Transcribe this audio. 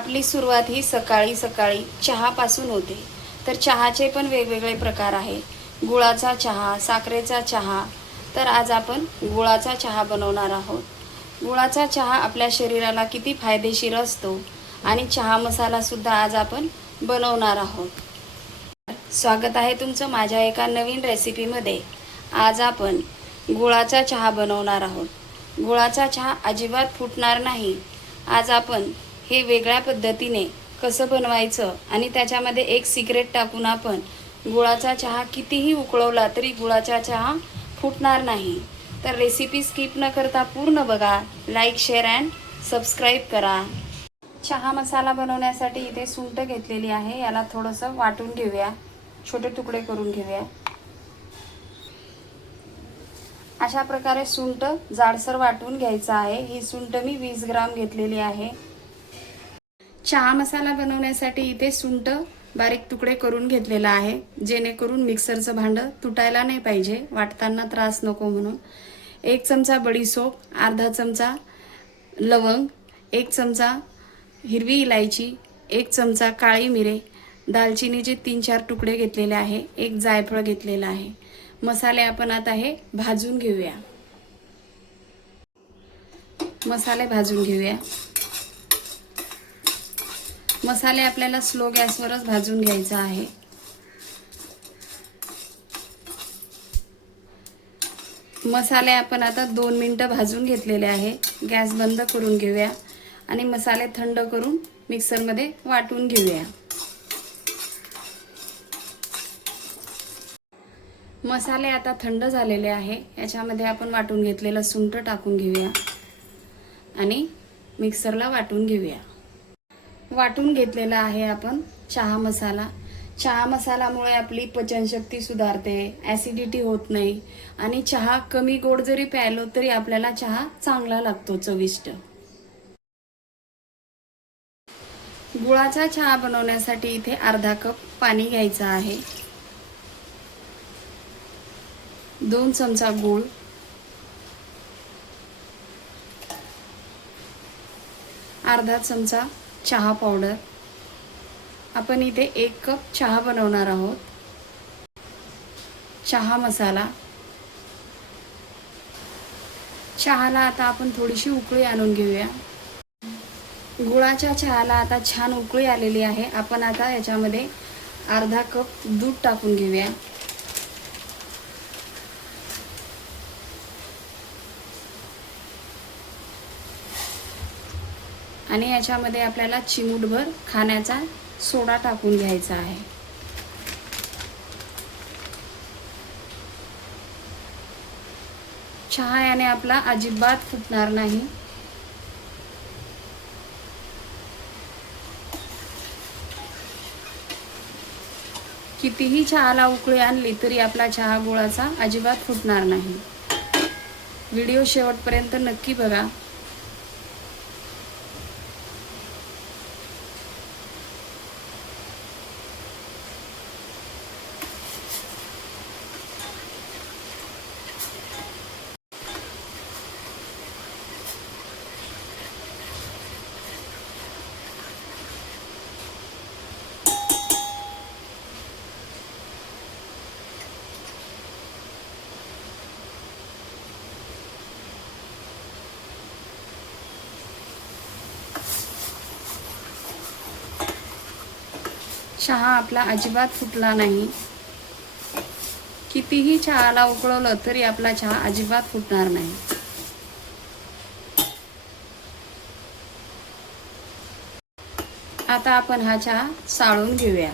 आपली सुरुवात ही सकाळी सकाळी चहापासून होते. तर चहाचे पण वेगवेगळे प्रकार आहे. गुळाचा चहा, साखरेचा चहा. तर आज आपण गुळाचा चहा बनवणार आहोत. गुळाचा चहा आपल्या शरीराला किती फायदेशीर असतो आणि चहा मसालासुद्धा आज आपण बनवणार आहोत. स्वागत आहे तुमचं माझ्या एका नवीन रेसिपीमध्ये. आज आपण गुळाचा चहा बनवणार आहोत. गुळाचा चहा अजिबात फुटणार नाही. आज आपण हे वेगळ्या पद्धतीने कसं बनवायचं आणि त्याच्यामध्ये एक सिक्रेट टाकून आपण गुळाचा चहा कितीही उकळवला तरी गुळाचा चहा फुटणार नाही. तर रेसिपी स्किप न करता पूर्ण बघा. लाईक, शेअर अँड सबस्क्राईब करा. चहा मसाला बनवण्यासाठी इथे सुंठ घेतलेली आहे. याला थोडंसं वाटून घेऊया, छोटे तुकडे करून घेऊया. अशा प्रकारे सुंठ जाडसर वाटून घ्यायचा आहे. ही सुंठ मी 20 ग्राम घेतलेली आहे. चहा मसाला बनवण्यासाठी इथे सुंठ बारीक तुकडे करून घेतलेला आहे, जेणेकरून मिक्सरचं भांडं तुटायला नाही पाहिजे, वाटताना त्रास नको म्हणून. 1 चमचा बडीशोप, अर्धा चमचा लवंग, 1 चमचा हिरवी इलायची, 1 चमचा काळी मिरे, दालचिनीचे 3-4 तुकडे घेतलेले आहे, 1 जायफळ घेतलेला आहे. मसाले आपण आता हे भाजून घेऊया. मसाले भाजून घेऊया. मसाले आपल्याला स्लो गॅसवरच भाजून घ्यायचा आहे. मसाले आपण आता 2 मिनिटं भाजून घेतलेले आहे. गॅस बंद करून घेऊया आणि मसाले थंड करून मिक्सरमध्ये वाटून घेऊया. मसाले आता थंड झालेले आहे. याच्यामध्ये आपण वाटून घेतलेलं सुंठ टाकून घेऊया आणि मिक्सरला वाटून घेऊया. वाटून घेतलेला आहे आपण चहा मसाला. चहा मसालामुळे आपली पचनशक्ती सुधारते, ॲसिडिटी होत नाही आणि चहा कमी गोड जरी प्यायलो तरी आपल्याला चहा चांगला लागतो, चविष्ट. गुळाचा चहा बनवण्यासाठी इथे अर्धा कप पाणी घ्यायचं आहे. 2 चमचा गूळ, अर्धा चमचा चहा पावडर. आपण इथे 1 कप चहा बनवणार आहोत. चहा मसाला. चहाला आता आपण थोडीशी उकळी आणून घेऊया. गुळाच्या चहाला आता छान उकळी आलेली आहे. आपण आता याच्यामध्ये अर्धा कप दूध टाकून घेऊया. आणि याच्यामध्ये आपल्याला चिमूटभर खाण्याचा सोडा टाकून घ्यायचा आहे. चहा याने आपला अजिबात फुटणार नाही. कितीही चहाला उकळी आणली तरी आपला चहा गुळाचा अजिबात फुटणार नाही. व्हिडिओ शेवटपर्यंत नक्की बघा. चहा आपला अजिबात फुटला नाही. कितीही चहाला उकळवलं तरी आपला चहा अजिबात फुटणार नाही. आता आपण हा चहा साळून घेऊया.